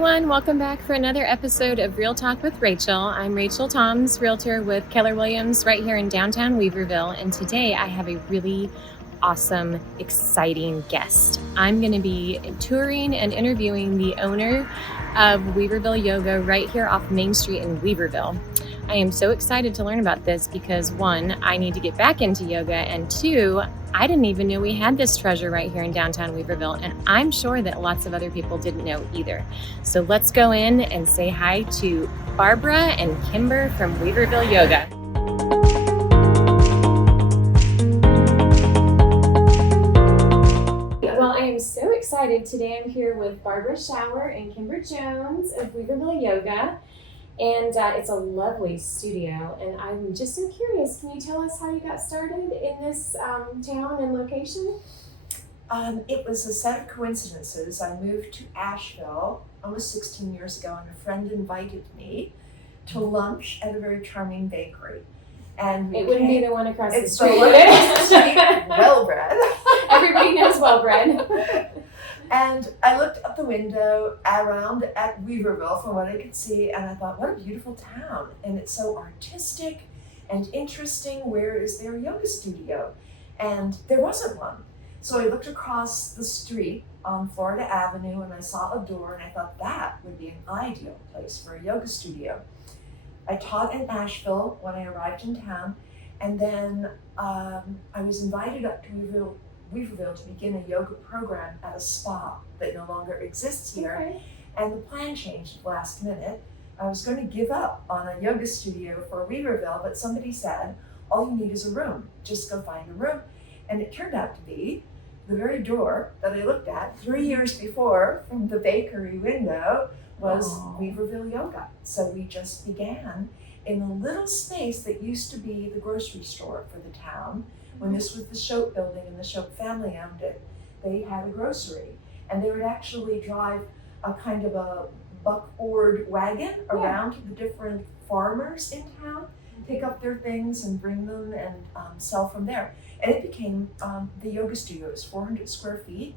everyone, welcome back for another episode of Real Talk with Rachel. I'm Rachel Toms, Realtor with Keller Williams right here in Downtown Weaverville, and today I have a really awesome, exciting guest. I'm going to be touring and interviewing the owner of Weaverville Yoga right here off Main Street in Weaverville. I am so excited to learn about this because one, I need to get back into yoga, and two, I didn't even know we had this treasure right here in downtown Weaverville, and I'm sure that lots of other people didn't know either. So let's go in and say hi to Barbara and Kimber from Weaverville Yoga. Well, I am so excited. Today I'm here with Barbara Schauer and Kimber Jones of Weaverville Yoga. And it's a lovely studio, and I'm just so curious, can you tell us how you got started in this town and location? It was a set of coincidences. I moved to Asheville almost 16 years ago, and a friend invited me to lunch at a very charming bakery. And it wouldn't be the one across the street. It's the one across the street, Well-Bred. Everybody knows Well-Bred. And I looked out the window around at Weaverville from what I could see, and I thought, what a beautiful town. And it's so artistic and interesting. Where is their yoga studio? And there wasn't one. So I looked across the street on Florida Avenue, and I saw a door, and I thought that would be an ideal place for a yoga studio. I taught in Asheville when I arrived in town, and then I was invited up to Weaverville to begin a yoga program at a spa that no longer exists here. Okay. And the plan changed at the last minute. I was going to give up on a yoga studio for Weaverville, but somebody said, all you need is a room. Just go find a room. And it turned out to be the very door that I looked at 3 years before from the bakery window was Weaverville Yoga. So we just began in a little space that used to be the grocery store for the town. When this was the Schauer building and the Schauer family owned it, they had a grocery. And they would actually drive a kind of a buckboard wagon around to the different farmers in town, pick up their things and bring them and sell from there. And it became the yoga studio. It was 400 square feet,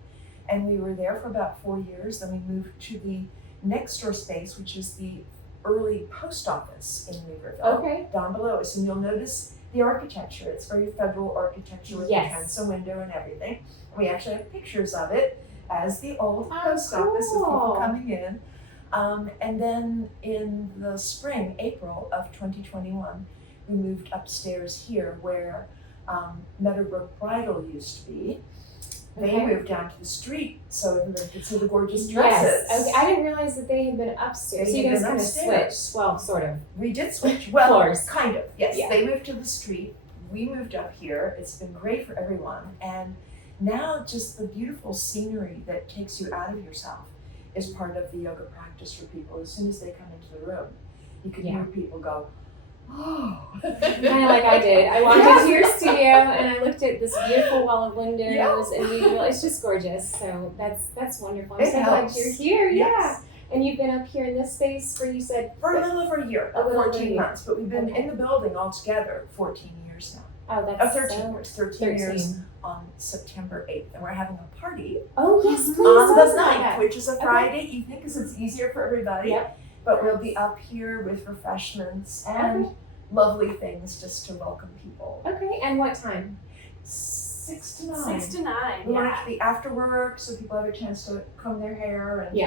and we were there for about 4 years. Then we moved to the next door space, which is the early post office in Weaverville, down below us. And you'll notice the architecture. It's very federal architecture with the transom window and everything. We actually have pictures of it as the old post office with people coming in. And then in the spring, April of 2021, we moved upstairs here where Meadowbrook Bridal used to be. They moved down to the street so everybody could see the gorgeous dresses. Yes. Okay. I didn't realize that they had been upstairs. So you guys kind of switched. Well, sort of. We did switch. Well, floors. Kind of. Yes. Yeah. They moved to the street. We moved up here. It's been great for everyone. And now just the beautiful scenery that takes you out of yourself is part of the yoga practice for people. As soon as they come into the room, you can hear people go, oh. Kind of like I did. I walked into your studio and I looked at this beautiful wall of windows and it's just gorgeous. So that's wonderful. I'm so glad you're here. Yes. Yeah. And you've been up here in this space for, you said? For a little over a year, 14 months. But we've been in the building altogether 14 years now. Oh, that's 13 years on September 8th. And we're having a party. Oh, yes, please. On the 9th, which is a Friday evening because it's easier for everybody. Yep. But we'll be up here with refreshments and lovely things just to welcome people. Okay, and what time? 6 to 9. 6 to 9, We want it to be after work so people have a chance to comb their hair. And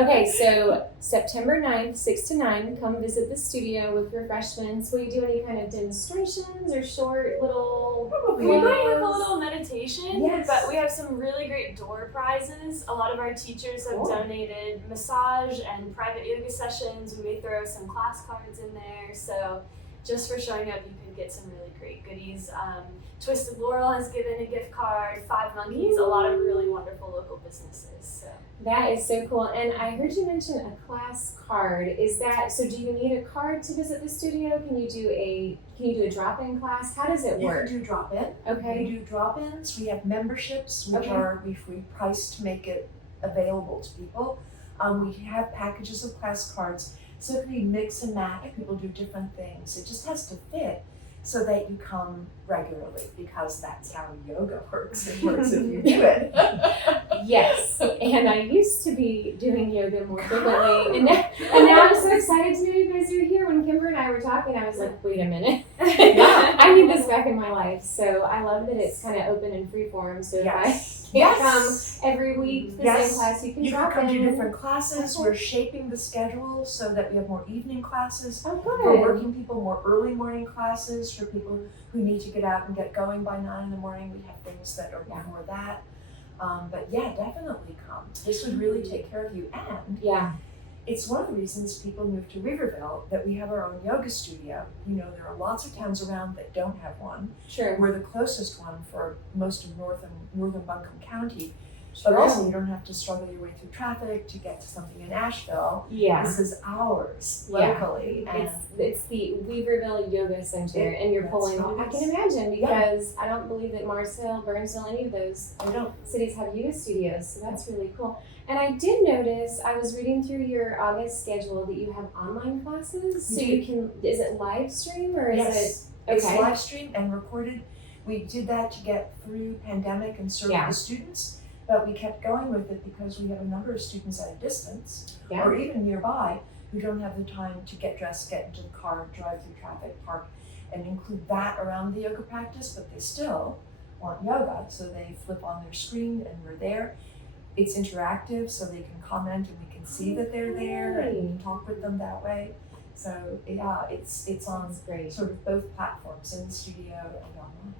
Okay, so September 9th, 6 to 9, come visit the studio with refreshments. Will you do any kind of demonstrations or short little... We might have a little meditation, yes. But we have some really great door prizes. A lot of our teachers have donated massage and private yoga sessions. We may throw some class cards in there. So just for showing up, you could get some really great goodies. Twisted Laurel has given a gift card, 5 Monkeys, a lot of really wonderful local businesses. So. That is so cool. And I heard you mention a class card. Is that, so do you need a card to visit the studio? Can you do a drop-in class? How does it work? You can do drop-in. Okay. We do drop-ins. We have memberships, which are we price to make it available to people. We have packages of class cards. So it can be mix and match. People do different things. It just has to fit. so that you come regularly, because that's how yoga works. It works if you do it. Yes, and I used to be doing yoga more frequently, and now I'm so excited to know you guys are here. When Kimber and I were talking, I was like, wait a minute, I need this back in my life. So I love that it's kind of open and free form. So if I can't come every week to the same class, you can drop come in. to different classes. We're shaping the schedule so that we have more evening classes. Oh, good. For working people, more early morning classes. For people who need to get out and get going by 9 in the morning, we have things that are before that. But yeah, definitely come. This would really take care of you. And it's one of the reasons people move to Weaverville, that we have our own yoga studio. You know, there are lots of towns around that don't have one. Sure. We're the closest one for most of northern Buncombe County. But also, you don't have to struggle your way through traffic to get to something in Asheville. Yeah. This is ours locally. And it's the Weaverville Yoga Center, and you're pulling. I can imagine, because I don't believe that Marsville, Burnsville, any of those cities have yoga studios. So that's really cool. And I did notice, I was reading through your August schedule, that you have online classes. So you can. Is it live stream or is it? Okay. It's live stream and recorded. We did that to get through pandemic and serve the students. But we kept going with it because we have a number of students at a distance or even nearby who don't have the time to get dressed, get into the car, drive through traffic, park, and include that around the yoga practice, but they still want yoga. So they flip on their screen and we're there. It's interactive, so they can comment and we can see that they're there and talk with them that way. So it's on sort of both platforms, in the studio and online.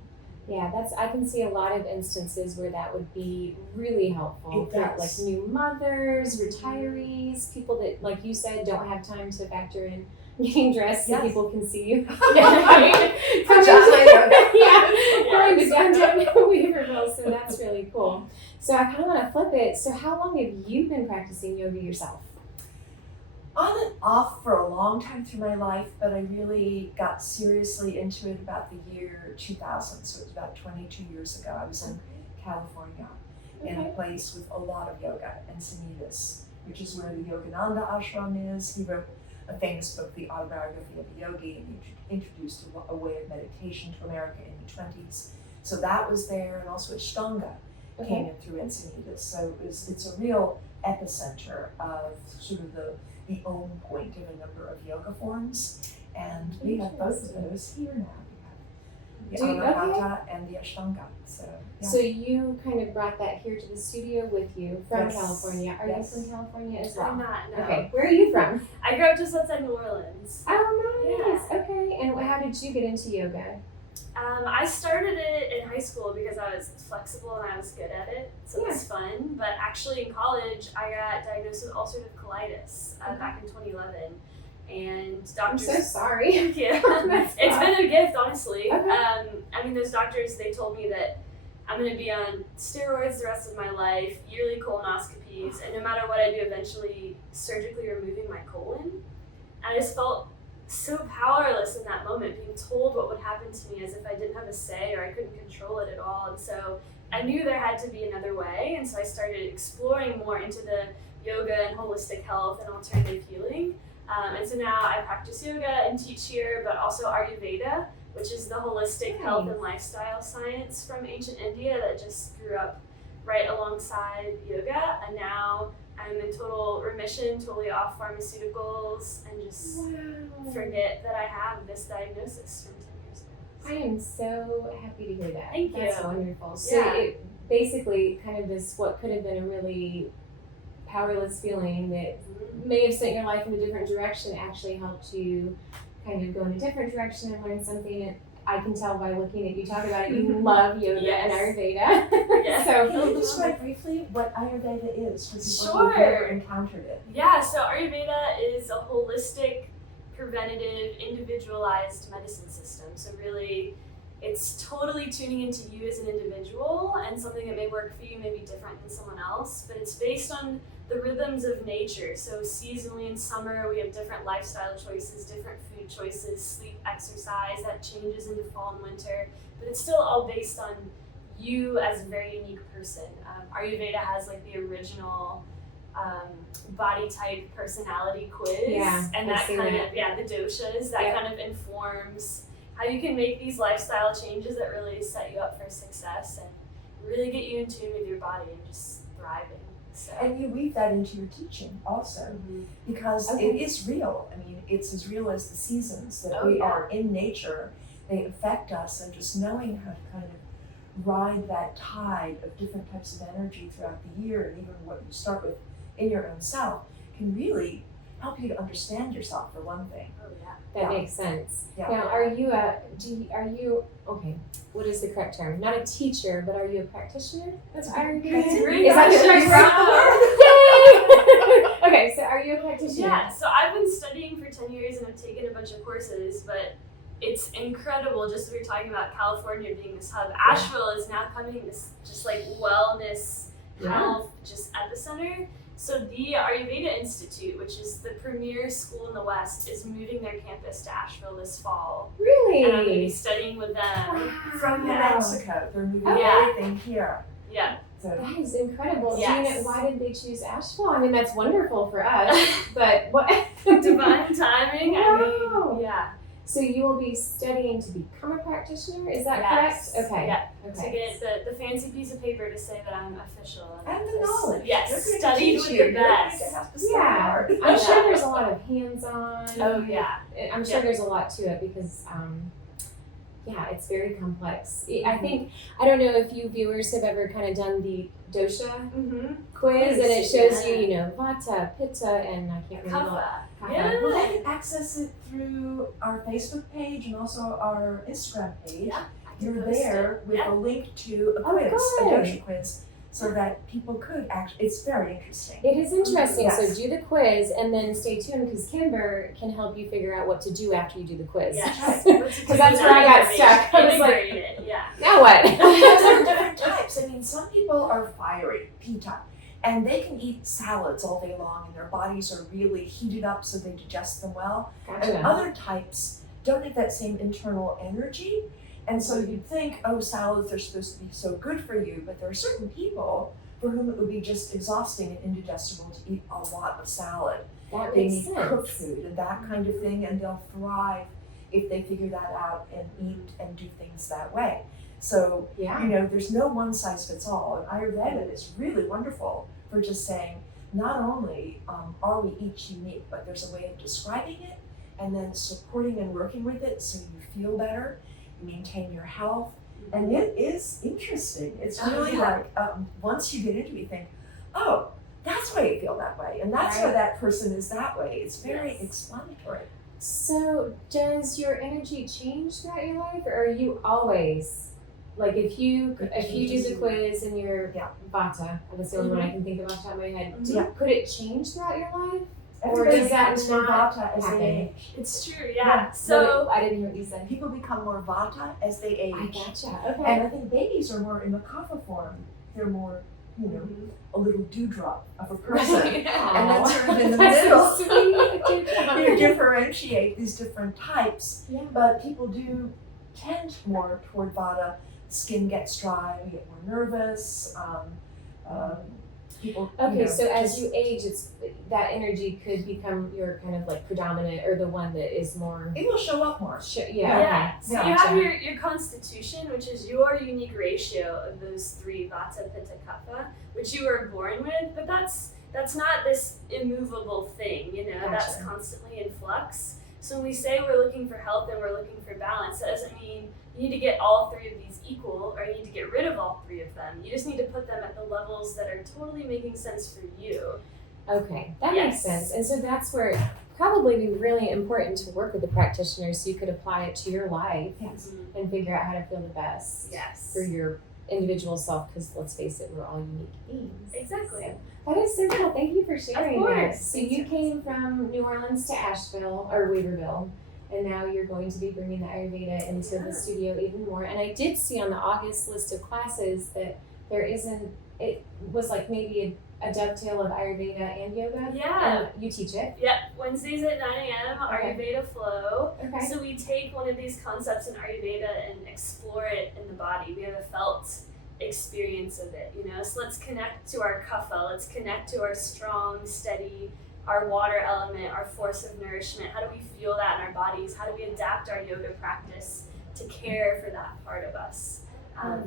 Yeah, I can see a lot of instances where that would be really helpful for like new mothers, retirees, people that, like you said, don't have time to factor in getting dressed so people can see you. Going to downtown Weaverville, so that's really cool. So I kind of want to flip it. So how long have you been practicing yoga yourself? On and off for a long time through my life, but I really got seriously into it about the year 2000. So it was about 22 years ago. I was in California in a place with a lot of yoga, Encinitas, which is where the Yogananda ashram is. He wrote a famous book, The Autobiography of a Yogi, and he introduced a way of meditation to America in the 20s. So that was there, and also Ashtanga came in through Encinitas. So it's a real epicenter of sort of the own point of a number of yoga forms, and we have both of those here now. We have the Anahata and the Ashtanga. So you kind of brought that here to the studio with you from California. Are you from California as well? I'm not, no. Okay, where are you from? I grew up just outside New Orleans. Oh, nice. Yeah. Okay, and how did you get into yoga? I started it in high school because I was flexible and I was good at it, so it was fun. But actually in college, I got diagnosed with ulcerative colitis back in 2011. And doctors... I'm so sorry. Thank you. It's been a gift, honestly. Okay. I mean, those doctors, they told me that I'm going to be on steroids the rest of my life, yearly colonoscopies, and no matter what I do, eventually surgically removing my colon. And I just felt so powerless in that moment, being told what would happen to me as if I didn't have a say or I couldn't control it at all. And so I knew there had to be another way, and so I started exploring more into the yoga and holistic health and alternative healing. And so now I practice yoga and teach here, but also Ayurveda, which is the holistic health and lifestyle science from ancient India that just grew up right alongside yoga. And now I'm in total remission, totally off pharmaceuticals, and just forget that I have this diagnosis from 10 years ago. I am so happy to hear that. Thank you. That's wonderful. So it basically kind of this, what could have been a really powerless feeling that may have sent your life in a different direction, actually helped you kind of go in a different direction and learn something. And I can tell by looking at you talk about it, you love yoga and Ayurveda. So can you describe briefly what Ayurveda is for people who've never encountered it? Yeah, so Ayurveda is a holistic, preventative, individualized medicine system. So really, it's totally tuning into you as an individual, and something that may work for you may be different than someone else, but it's based on the rhythms of nature. So seasonally in summer, we have different lifestyle choices, different food choices, sleep, exercise, that changes into fall and winter, but it's still all based on you as a very unique person. Ayurveda has like the original body type personality quiz, and that kind of, the doshas, that kind of informs how you can make these lifestyle changes that really set you up for success and really get you in tune with your body and just thriving. So. And you weave that into your teaching also, because it is real. I mean, it's as real as the seasons that we are in nature. They affect us, and just knowing how to kind of ride that tide of different types of energy throughout the year, and even what you start with in your own self, can really help you to understand yourself, for one thing. Oh yeah. That makes sense. Yeah. Now, what is the correct term? Not a teacher, but are you a practitioner of Ayurveda? That's great. Is that That's right? Okay, so are you a practitioner? Yeah, so I've been studying for 10 years and I've taken a bunch of courses, but it's incredible. Just as we were talking about California being this hub, Asheville is now coming this just like wellness, health, just epicenter. So the Ayurveda Institute, which is the premier school in the West, is moving their campus to Asheville this fall. Really? And I'm going to be studying with them. Wow. From New Mexico, they're moving Yeah. everything here. Yeah. So That is incredible. Yes. Do you know, why did they choose Asheville? I mean, that's wonderful for us, but what? Divine timing. I Wow. mean, yeah. So you will be studying to become a practitioner, is that Yes. correct? Okay. Yeah. Okay. To get the fancy piece of paper to say that I'm official. and the knowledge. Yes, They're going to studied teach with you. the You're going best. to have to study Yeah, hard. I'm Yeah. sure there's a lot of hands-on. Oh yeah. I'm sure there's a lot to it because, it's very complex. I think, I don't know if you viewers have ever kind of done the Dosha Mm-hmm. quiz, and it Yes, shows yeah. you, Vata, Pitta, and I can't remember. Kapha. Kapha. Yeah. Well, they can access it through our Facebook page and also our Instagram page. Yeah. You're Post there it. with Yeah. a link to a Oh, quiz, a good. Dosha quiz, so that people could actually, it's very interesting. It is interesting. Yes. So do the quiz and then stay tuned because Kimber can help you figure out what to do after you do the quiz. Yes. Because that's where I got stuck. I was like, Integrate it. Yeah. now what? Because there are different types. I mean, some people are fiery, Pitta, and they can eat salads all day long and their bodies are really heated up so they digest them well. And Gotcha. other types don't have that same internal energy. And so you'd think, oh, salads are supposed to be so good for you, but there are certain people for whom it would be just exhausting and indigestible to eat a lot of salad. That They makes need sense. cooked food and that kind of thing, and they'll thrive if they figure that out and eat and do things that way. So, Yeah. there's no one size fits all. And Ayurveda is really wonderful for just saying, not only are we each unique, but there's a way of describing it and then supporting and working with it so you feel better, you maintain your health. And it is interesting. It's really like, once you get into it, you think, oh, that's why you feel that way. And that's why Right. that person is that way. It's very Yes. explanatory. So does your energy change throughout your life, or are you always like if you do the quiz and you're Yeah. Vata? That's the only one I can think of off the top of my head. Yeah. Could it change throughout your life? Or Everybody does that becomes more not Vata as happen? they age. It's true. Yeah. No, So I didn't hear what you said. People become more Vata as they age. I gotcha. Okay. And I think babies are more in the kapha form. They're more, a little dewdrop of a person. And then sort of in the That's middle, so sweet. you differentiate these different types. Yeah. But people do tend more toward Vata. Skin gets dry, we get more nervous. People. Okay, so as you age, it's that energy could become your kind of like predominant, or the one that is more. it will show up more. yeah. Okay. So Yeah. you have your constitution, which is your unique ratio of those three Vata, Pitta, Kapha, which you were born with. But that's not this immovable thing, That's Gotcha. constantly in flux. So when we say we're looking for health and we're looking for balance, that doesn't mean you need to get all three of these equal, or you need to get rid of all three of them. You just need to put them at the levels that are totally making sense for you. Okay, that Yes. makes sense. And so that's where it probably be really important to work with the practitioner so you could apply it to your life Yes. and figure out how to feel the best Yes. for your individual self, because let's face it, we're all unique beings. Exactly. That is so cool. Thank you for sharing Of that. course. So you came from New Orleans to Asheville, or Weaverville, and now you're going to be bringing the Ayurveda into Yeah. the studio even more. And I did see on the August list of classes that it was like maybe a dovetail of Ayurveda and yoga. Yeah. And you teach it. Yep. Wednesdays at 9 a.m. Okay. Ayurveda flow. Okay. So we take one of these concepts in Ayurveda and explore it in the body. We have a felt experience of it, So let's connect to our kapha. Let's connect to our strong, steady our water element, our force of nourishment? How do we feel that in our bodies? How do we adapt our yoga practice to care for that part of us?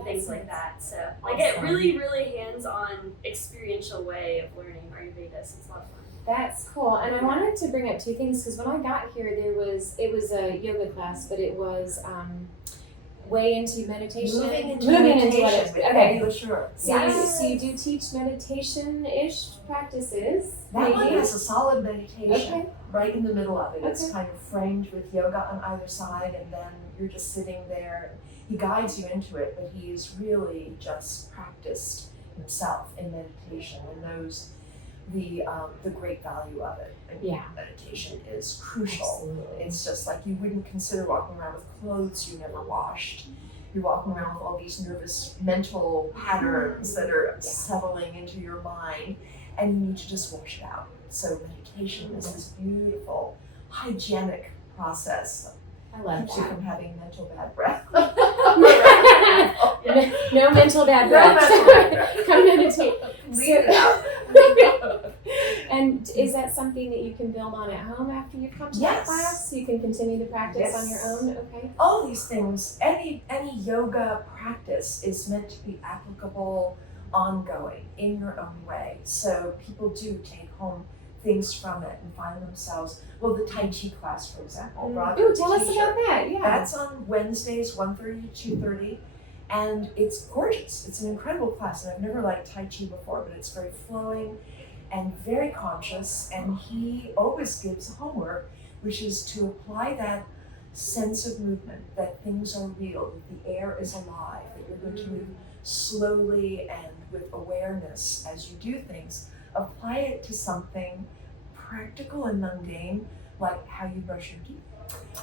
Things like that. So like a really, really hands-on experiential way of learning Ayurveda. So it's a lot of fun. That's cool. And I wanted to bring up two things because when I got here, it was a yoga class, but it was way into meditation. Moving into meditation. Okay. Sure. So you do teach meditation-ish practices. That one has a solid meditation Okay. right in the middle of it. It's Okay. kind of framed with yoga on either side, and then you're just sitting there. He guides you into it, but he's really just practiced himself in meditation and knows the great value of it. And Yeah. meditation is crucial. Absolutely. It's just like you wouldn't consider walking around with clothes you never washed. You're walking around with all these nervous mental patterns that are settling into your mind, and you need to just wash it out. So meditation is this beautiful, hygienic process. I love Keeps you that. from having mental bad breath. No mental bad No breath. mental bad breath. Come meditate. Leave it out. And is that something that you can build on at home after you come to that Yes. class? So you can continue to practice on your Yes. own? Okay. All these things, any yoga practice is meant to be applicable, ongoing, in your own way. So people do take home things from it and find themselves. Well, the Tai Chi class, for example. Roger, Ooh, tell us teacher, about that. Yeah. That's on Wednesdays, 1:30 to 2:30, and it's gorgeous. It's an incredible class, and I've never liked Tai Chi before, but it's very flowing and very conscious, and he always gives homework, which is to apply that sense of movement, that things are real, that the air is alive, that you're going to move slowly and with awareness as you do things. Apply it to something practical and mundane, like how you brush your teeth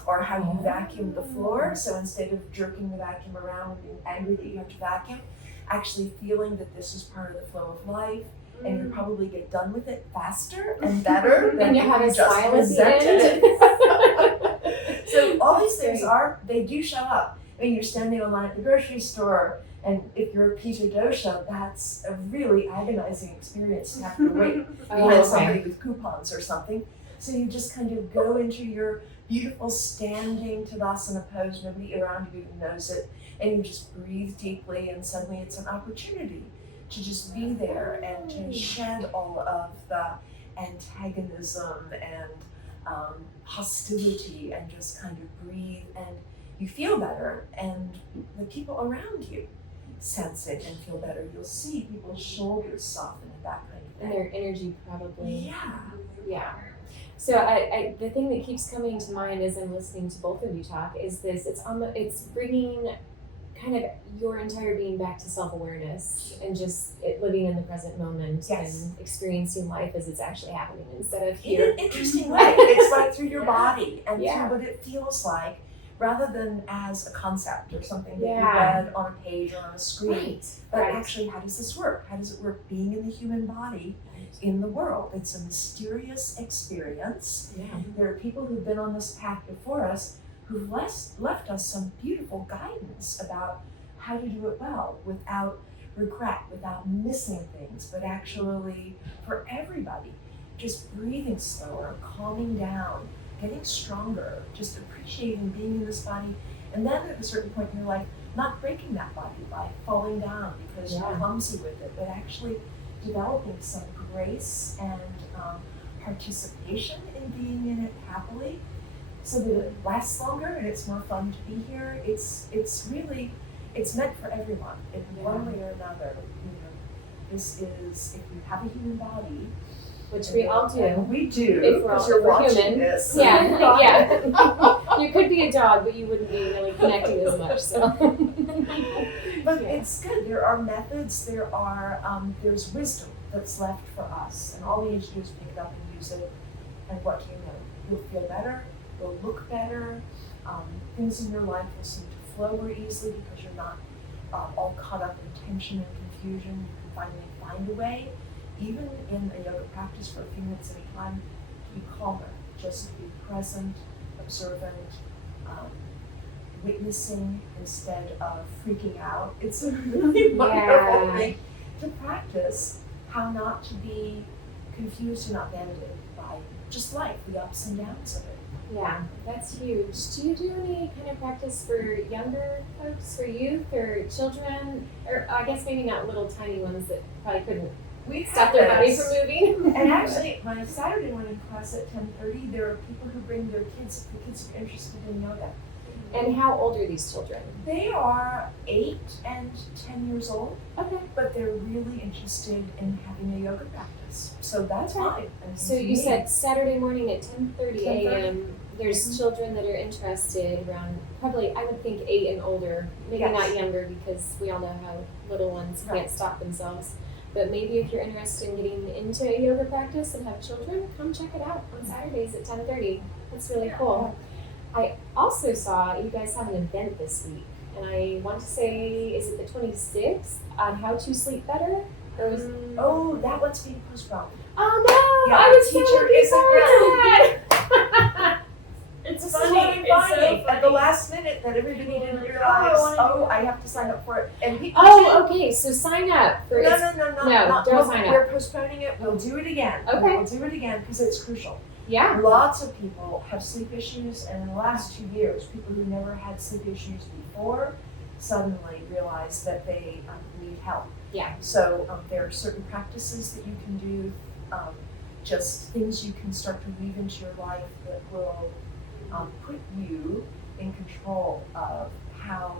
or how you vacuum the floor. So instead of jerking the vacuum around and being angry that you have to vacuum, actually feeling that this is part of the flow of life, and you'll probably get done with it faster and better than And you if have a just smile at the resented end. it. So all these things Great. they do show up. I mean, you're standing in line at the grocery store, and if you're a Pitta dosha, that's a really agonizing experience to have to wait behind somebody with coupons or something. So you just kind of go into your beautiful standing Tadasana pose, nobody around you even knows it, and you just breathe deeply, and suddenly it's an opportunity to just be there and to shed all of the antagonism and hostility, and just kind of breathe, and you feel better, and the people around you sense it and feel better. You'll see people's shoulders soften and that kind of And thing. their energy probably. Yeah. Yeah. So I the thing that keeps coming to mind as I'm listening to both of you talk is this: it's bringing kind of your entire being back to self-awareness and just living in the present moment Yes. and experiencing life as it's actually happening instead of In here. an interesting way. It's like through your body and Yeah. through what it feels like, rather than as a concept or something that you Yeah. read on a page or on a screen. Right. But Right. actually, how does this work? How does it work being in the human body in the world? It's a mysterious experience. Yeah. There are people who've been on this path before us who've left us some beautiful guidance about how to do it well without regret, without missing things, but actually for everybody, just breathing slower, calming down, getting stronger, just appreciating being in this body, and then at a certain point in your life, not breaking that body by falling down because you're clumsy with it, but actually developing some grace and participation in being in it happily, so that it lasts longer and it's more fun to be here. It's really, it's meant for everyone in one way or another. You know, this is, if you have a human body, Which we all do. and we do, If we're all- because you're if we're watching human. this. Yeah, yeah. You could be a dog, but you wouldn't be really connecting as much. So. But it's good. There are methods. There's wisdom that's left for us, and all we need to do is pick it up and use it. And what do you know? You'll feel better. You'll look better. Things in your life will seem to flow more easily because you're not all caught up in tension and confusion. You can finally find a way, even in a yoga practice for a few minutes at a time, to be calmer, just to be present, observant, witnessing instead of freaking out. It's a really wonderful thing to practice, how not to be confused and upended by just life, the ups and downs of it. Yeah, that's huge. Do you do any kind of practice for younger folks, for youth or children? Or I guess maybe not little tiny ones that probably couldn't We've stop had their body those. from moving. And actually, my Saturday morning class at 10:30, there are people who bring their kids if the kids are interested in yoga. And how old are these children? They are 8 and 10 years old, Okay. but they're really interested in having a yoga practice. So that's Okay. fine. I mean, So to you me, said Saturday morning at 10:30 a.m. There's Mhm. children that are interested around probably, I would think 8 and older, maybe Yes. not younger because we all know how little ones Right. can't stop themselves. But maybe if you're interested in getting into a yoga practice and have children, come check it out on Saturdays at 10:30. That's really cool. I also saw you guys have an event this week, and I want to say, is it the 26th on how to sleep better? Or was, Oh, that one's being postponed. oh no, Yeah, I the was so teacher looking isn't forward to that. It's This funny. is what I'm It's so finding funny. at the last minute that everybody People are didn't like, realize, "Oh, I wanna do I have to sign up for it. And people Oh, okay, so sign up for No, it's, no, no, don't sign up. We're postponing it. We'll do it again. Okay. We'll do it again because it's crucial. yeah. Lots of people have sleep issues, and in the last 2 years, people who never had sleep issues before suddenly realize that they need help. Yeah. So there are certain practices that you can do, just things you can start to weave into your life that will put you in control of how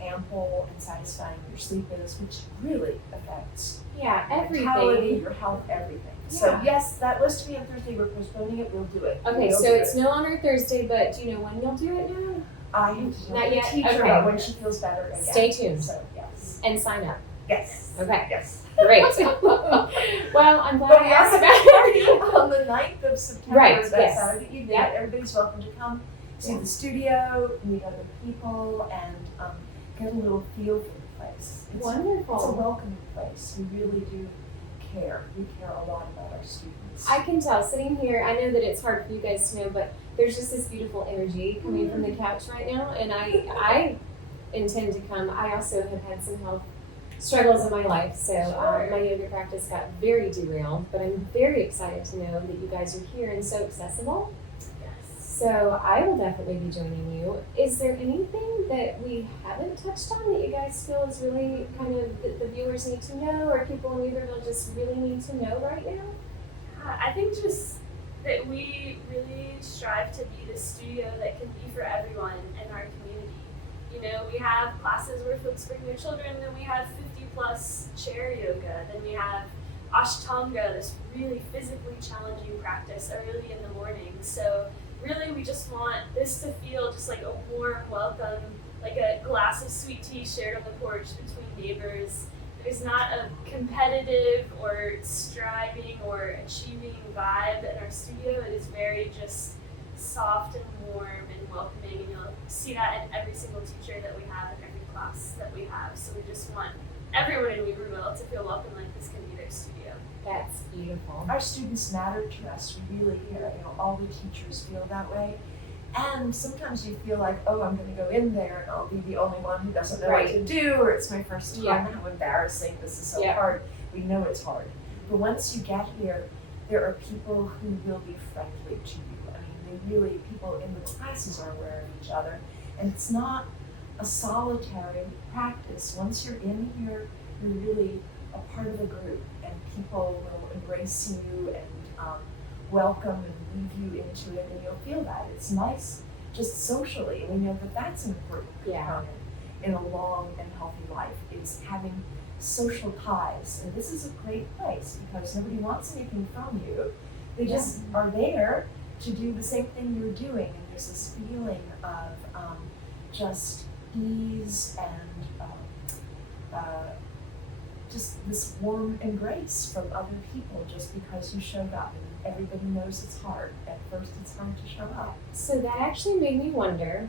ample and satisfying your sleep is, which really affects Yeah, your vitality, everything. your health, everything. Yeah. So yes, that was to be on Thursday. We're postponing it. We'll do it. Okay, We'll so do it's it. no longer Thursday, but do you know when you'll do it now? I have to Not know the yet? teacher Okay. about when she feels better again. Stay tuned. So yes, And sign up. yes, Okay. yes. Great. Well, I'm glad But I we are asked having about a party on the 9th of September. Right, That yes. Saturday evening. Yep. Everybody's welcome to come see the studio, meet other people, and get a little feel for the place. It's a Wonderful. welcoming place. We really do care. We care a lot about our students. I can tell sitting here, I know that it's hard for you guys to know, but there's just this beautiful energy coming from the couch right now, and I intend to come. I also have had some health struggles in my life, so Sure. my yoga practice got very derailed, but I'm very excited to know that you guys are here and so accessible. So I will definitely be joining you. Is there anything that we haven't touched on that you guys feel is really kind of that the viewers need to know, or people in Weaverville just really need to know right now? I think just that we really strive to be the studio that can be for everyone in our community. You know, we have classes where folks bring their children, then we have 50+ chair yoga, then we have Ashtanga, this really physically challenging practice early in the morning. So really we just want this to feel just like a warm welcome, like a glass of sweet tea shared on the porch between neighbors. There's not a competitive or striving or achieving vibe in our studio. It is very just soft and warm and welcoming, and you'll see that in every single teacher that we have in every class that we have. So we just want everyone in Weaverville to feel welcome, like this can be their studio. That's beautiful. Our students matter to us. We really care. You know, all the teachers feel that way. And sometimes you feel like, oh, I'm going to go in there and I'll be the only one who doesn't know Right. what to do, or it's my first time. Yeah. How embarrassing! This is so Yeah. hard. We know it's hard, but once you get here, there are people who will be friendly to you. I mean, they really people in the classes are aware of each other, and it's not a solitary practice. Once you're in here, you're really a part of a group, and people will embrace you and welcome and weave you into it, and you'll feel that. It's nice just socially, and we know that that's an important Yeah. component in a long and healthy life, is having social ties. And this is a great place because nobody wants anything from you. They just are there to do the same thing you're doing, and there's this feeling of just ease and just this warm embrace from other people just because you showed up. And everybody knows it's hard. At first it's hard to show up. So that actually made me wonder,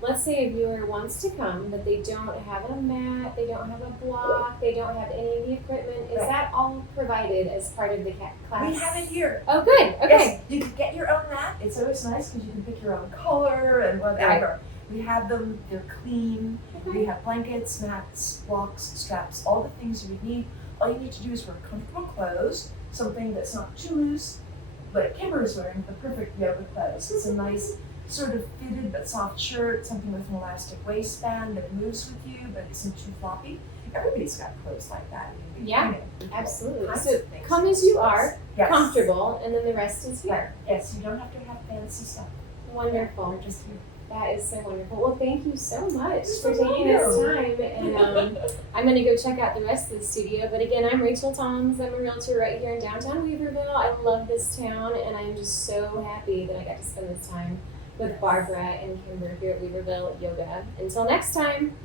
let's say a viewer wants to come, but they don't have a mat, they don't have a block, they don't have any of the equipment. Is Right. that all provided as part of the class? We have it here. Oh, good. Okay. Yes, you can get your own mat. It's always nice because you can pick your own color and whatever. We have them, they're clean. Okay. We have blankets, mats, blocks, straps, all the things you would need. All you need to do is wear comfortable clothes, something that's not too loose but Kimber is wearing the perfect yoga clothes. It's a nice sort of fitted but soft shirt, something with an elastic waistband that moves with you but isn't too floppy. Everybody's got clothes like that. You can Yeah, find absolutely. kinds So of things. come as you are, Yes. comfortable, and then the rest is here. Yes, you don't have to have fancy stuff. Wonderful. We're just here. That is so wonderful. Well, thank you so much for You're taking this welcome. time. And I'm going to go check out the rest of the studio. But again, I'm Rachel Toms. I'm a realtor right here in downtown Weaverville. I love this town, and I'm just so happy that I got to spend this time with Barbara and Kimber here at Weaverville Yoga. Until next time.